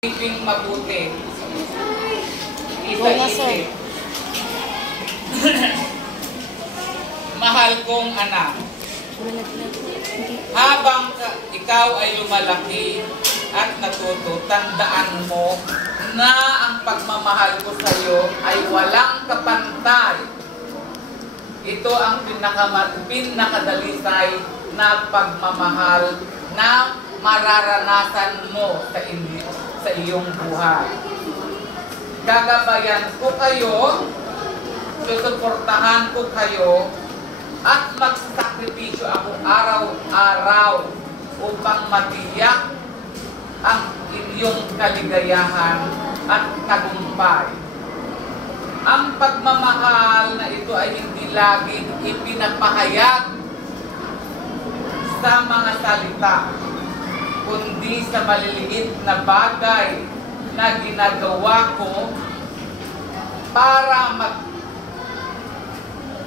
Isipin mabuti. Isa-isip. Mahal kong anak, habang ikaw ay lumalaki at natuto, tandaan mo na ang pagmamahal ko sa iyo ay walang kapantay. Ito ang pinakadalisay na pagmamahal na mararanasan mo sa iyong buhay. Gagabayan ko kayo, susuportahan ko kayo, at magsakripisyo ako araw-araw upang matiyak ang inyong kaligayahan at tagumpay. Ang pagmamahal na ito ay hindi laging ipinapahayag sa mga salita, kundi sa maliliit na bagay na ginagawa ko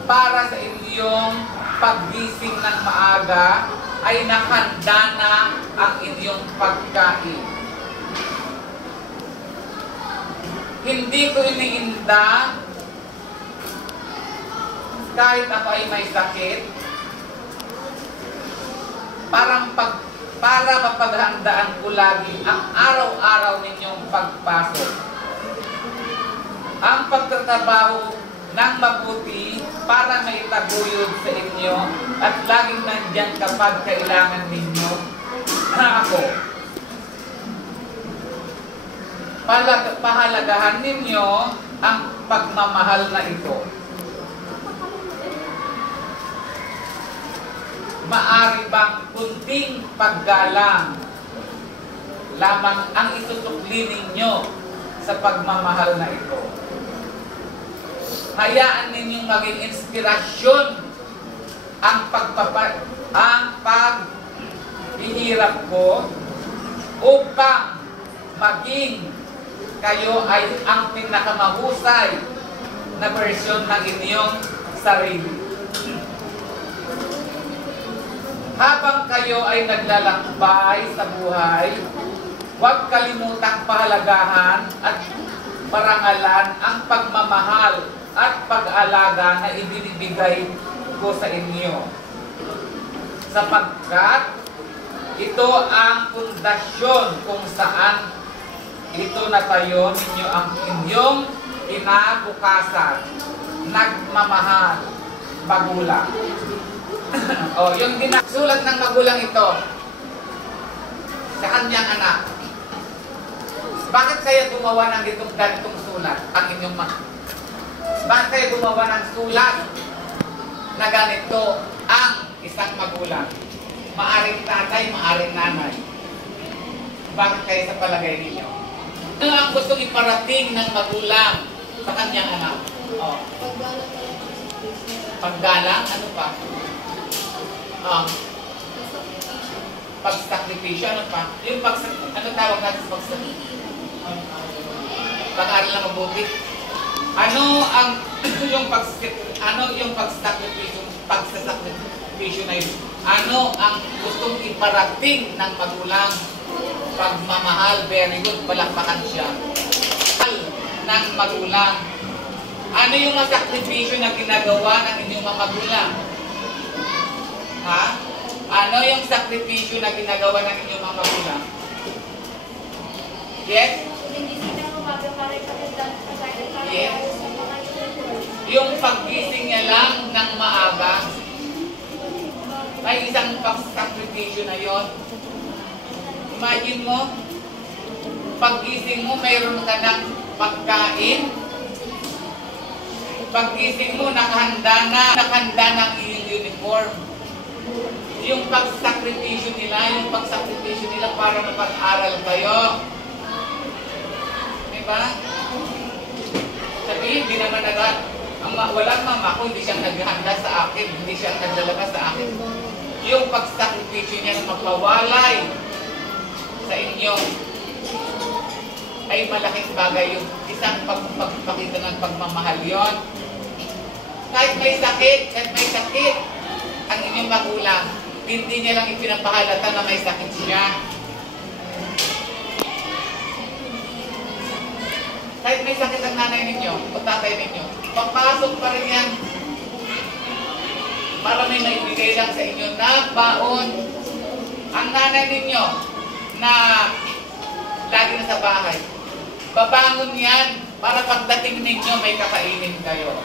para sa inyong paggising ng maaga ay nakahanda na ang inyong pagkain. Hindi ko iniinda kahit ako ay may sakit, para mapaghandaan ko lagi ang araw-araw ninyong pagpasok. Ang pagtatrabaho ng mabuti para may taguyod sa inyo at laging nandyan kapag kailangan ninyo na ako. Pahalagahan ninyo ang pagmamahal na ito. Maari bang kunting paggalang lamang ang isusukli ninyo sa pagmamahal na ito? Hayaan ninyong maging inspirasyon ang paghihirap ko upang maging kayo ay ang pinakamahusay na bersyon ng inyong sarili. Habang kayo ay naglalakbay sa buhay, huwag kalimutang pahalagahan at parangalan ang pagmamahal at pag-alaga na ibinibigay ko sa inyo. Sapagkat ito ang pundasyon kung saan ito natayo ninyo ang inyong kinabukasan. Nagmamahal, magulang. O, yung sulat ng magulang ito sa kanyang anak. Bakit kaya gumawa ng ganitong sulat ang inyong Bakit kayo gumawa ng sulat na ganito ang isang magulang? Maaring tatay, maaring nanay. Bakit kayo sa palagay ninyo? Ano ang gustong iparating ng magulang sa kanyang anak? Oh. Paggalang? Ano pa? Pagsakripisyo? Ano pa? Yung ano tawag natin sa pagsakripisyo? Pag-aaral na mabuti? Ano yung pagsasakripisyo na yun? Ano ang gustong iparating ng magulang? Pagmamahal, very good, palakpakan siya. Ng magulang. Ano yung masakripisyo na ginagawa ng inyong mga magulang? Ha? Ano yung sakripisyo na ginagawa ng inyong mga magulang? Yes? Yes. Yung paggising niya lang ng maaga, may isang pagsakripisyo na yon. Imagine mo, paggising mo, mayroon ka ng pagkain. Paggising mo, nakahanda ng iyong uniform. Yung pagsakripisyo nila para mapag-aral kayo. Diba? Sabihin, hindi naman walang mama ko, hindi siya naghahanda sa akin, hindi siya naglalabas sa akin. Yung pagsakripisyo niya na magpawalay sa inyo ay malaking bagay. Yung isang pagpakita ng pagmamahal yon. Kahit may sakit ang inyong magulang, hindi niya lang ipinapahalata na may sakit siya. Kahit may sakit ang nanay ninyo o tatay ninyo, papasok pa rin yan para may maibigay lang sa inyo na baon. Ang nanay ninyo na lagi na sa bahay, babangon yan para pagdating ninyo may kakainin kayo.